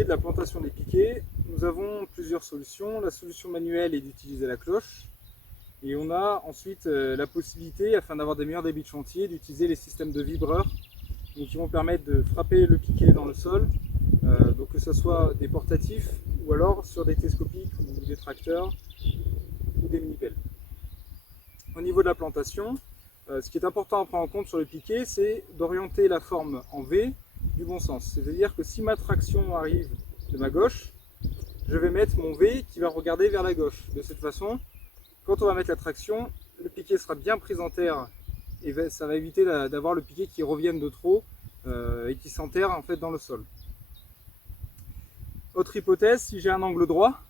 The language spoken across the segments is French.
est de la plantation des piquets, nous avons plusieurs solutions. La solution manuelle est d'utiliser la cloche. Et on a ensuite la possibilité, afin d'avoir des meilleurs débits de chantier, d'utiliser les systèmes de vibreurs qui vont permettre de frapper le piquet dans le sol, donc que ce soit des portatifs ou alors sur des télescopiques ou des tracteurs ou des mini-pelles. Au niveau de la plantation, ce qui est important à prendre en compte sur le piquet, c'est d'orienter la forme en V du bon sens. C'est-à-dire que si ma traction arrive de ma gauche, je vais mettre mon V qui va regarder vers la gauche. De cette façon, quand on va mettre la traction, le piquet sera bien pris en terre et ça va éviter d'avoir le piquet qui revienne de trop et qui s'enterre en fait dans le sol. Autre hypothèse, si j'ai un angle droit,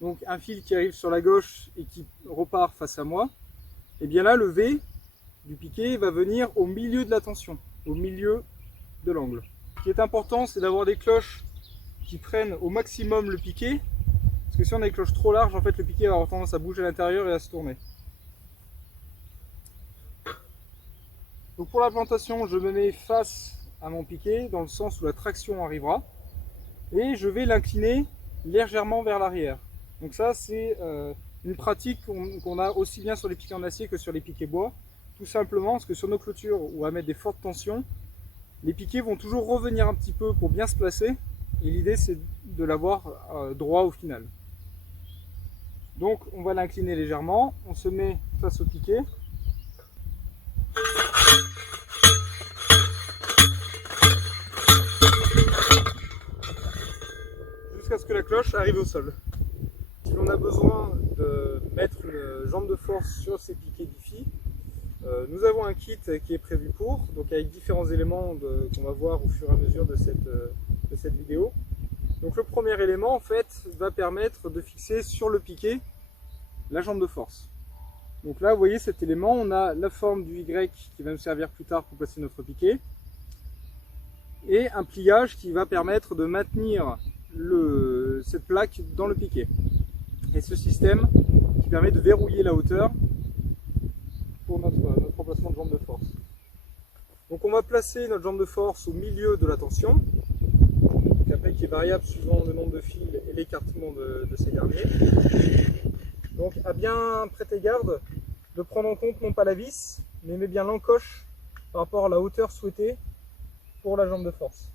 donc un fil qui arrive sur la gauche et qui repart face à moi, et bien là le V du piquet va venir au milieu de la tension, au milieu de l'angle. Ce qui est important, c'est d'avoir des cloches qui prennent au maximum le piquet, parce que si on a des cloches trop larges, en fait le piquet va avoir tendance à bouger à l'intérieur et à se tourner. Donc pour la plantation, je me mets face à mon piquet, dans le sens où la traction arrivera, et je vais l'incliner légèrement vers l'arrière. Donc ça c'est une pratique qu'on a aussi bien sur les piquets en acier que sur les piquets bois, tout simplement parce que sur nos clôtures où on va mettre des fortes tensions, les piquets vont toujours revenir un petit peu pour bien se placer, et l'idée c'est de l'avoir droit au final. Donc on va l'incliner légèrement, on se met face au piquet. Jusqu'à ce que la cloche arrive au sol. Si l'on a besoin de mettre une jambe de force sur ces piquets d'IFI, nous avons un kit qui est prévu pour, donc avec différents éléments qu'on va voir au fur et à mesure de cette vidéo. Donc le premier élément en fait va permettre de fixer sur le piquet la jambe de force. Donc là vous voyez cet élément, on a la forme du Y qui va nous servir plus tard pour placer notre piquet, et un pliage qui va permettre de maintenir cette plaque dans le piquet. Et ce système qui permet de verrouiller la hauteur pour notre emplacement de jambe de force. Donc on va placer notre jambe de force au milieu de la tension, donc après qui est variable suivant le nombre de fils et l'écartement de ces derniers. Donc à bien prêter garde de prendre en compte non pas la vis, mais bien l'encoche par rapport à la hauteur souhaitée pour la jambe de force.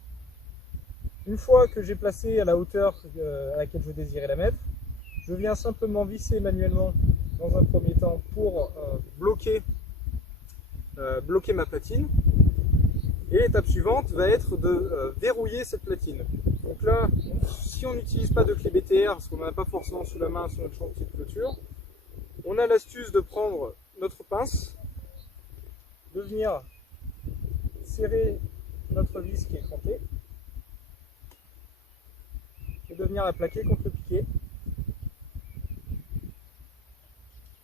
Une fois que j'ai placé à la hauteur à laquelle je désirais la mettre, je viens simplement visser manuellement dans un premier temps pour bloquer ma platine. Et l'étape suivante va être de verrouiller cette platine. Donc là, si on n'utilise pas de clé BTR, parce qu'on n'en a pas forcément sous la main sur notre chantier de clôture, on a l'astuce de prendre notre pince, de venir serrer notre vis qui est crantée, et de venir la plaquer contre le piquet,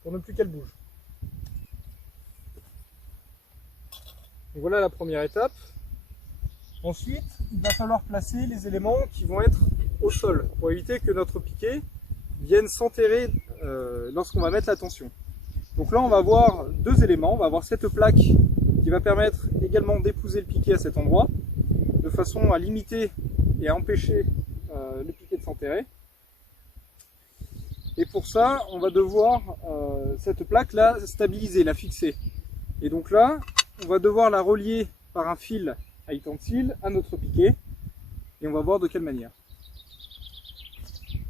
pour ne plus qu'elle bouge. Et voilà la première étape. Ensuite, il va falloir placer les éléments qui vont être au sol, pour éviter que notre piquet vienne s'enterrer lorsqu'on va mettre la tension. Donc là on va avoir deux éléments, on va avoir cette plaque qui va permettre également d'épouser le piquet à cet endroit, de façon à limiter et à empêcher le piquet de s'enterrer. Et pour ça, on va devoir cette plaque là stabiliser, la fixer. Et donc là, on va devoir la relier par un fil à utensile à notre piquet, et on va voir de quelle manière.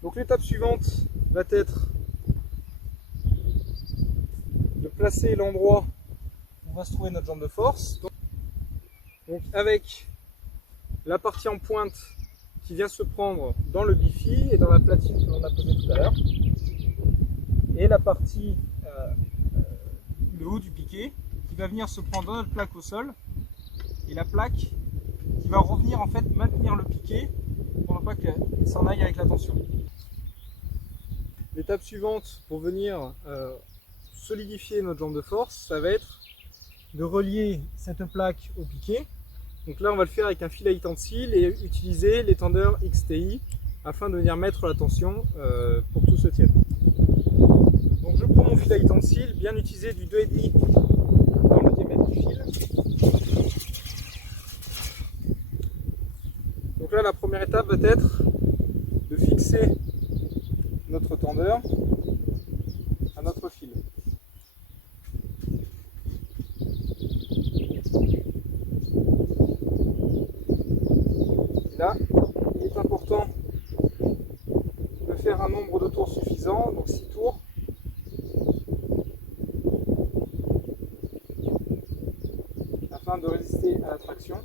Donc l'étape suivante va être de placer l'endroit où va se trouver notre jambe de force. Donc avec la partie en pointe qui vient se prendre dans le bifi et dans la platine que l'on a posée tout à l'heure, et la partie, le haut du piquet, qui va venir se prendre dans notre plaque au sol, et la plaque qui va revenir en fait maintenir le piquet pour ne pas qu'il s'en aille avec la tension. L'étape suivante pour venir solidifier notre jambe de force, ça va être de relier cette plaque au piquet. Donc là on va le faire avec un fil à utensile et utiliser l'étendeur XTI afin de venir mettre la tension pour que tout se tienne. Donc je prends mon fil à utensile, bien utiliser du 2,5 dans le diamètre du fil. Donc Donc là, la première étape va être de fixer notre tendeur à notre fil. Et là, il est important de faire un nombre de tours suffisant, donc 6 tours. Afin de résister à la traction.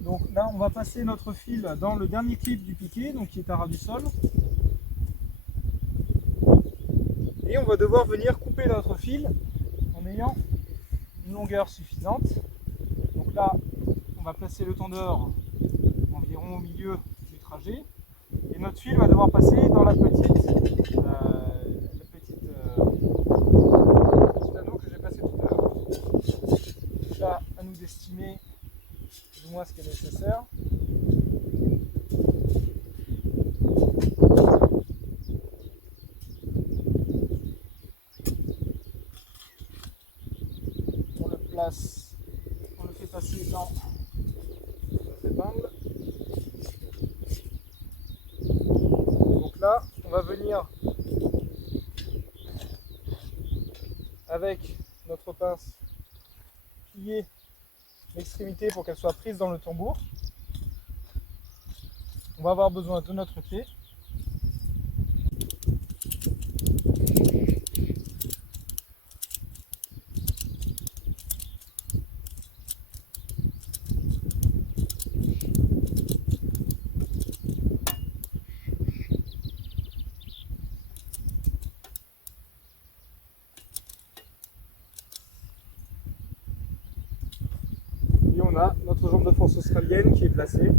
Donc là, on va passer notre fil dans le dernier clip du piquet, donc qui est à ras du sol. Et on va devoir venir couper notre fil en ayant une longueur suffisante. Donc là, on va placer le tendeur environ au milieu du trajet. Et notre fil va devoir passer dans la petite anneau que j'ai placé tout à l'heure. Là, à nous d'estimer plus ou moins ce qui est nécessaire. On le place, on le fait passer dans notre épingle. Donc là, on va venir avec notre pince plier l'extrémité pour qu'elle soit prise dans le tambour. On va avoir besoin de notre clé. Et on a notre jambe de force australienne qui est placée.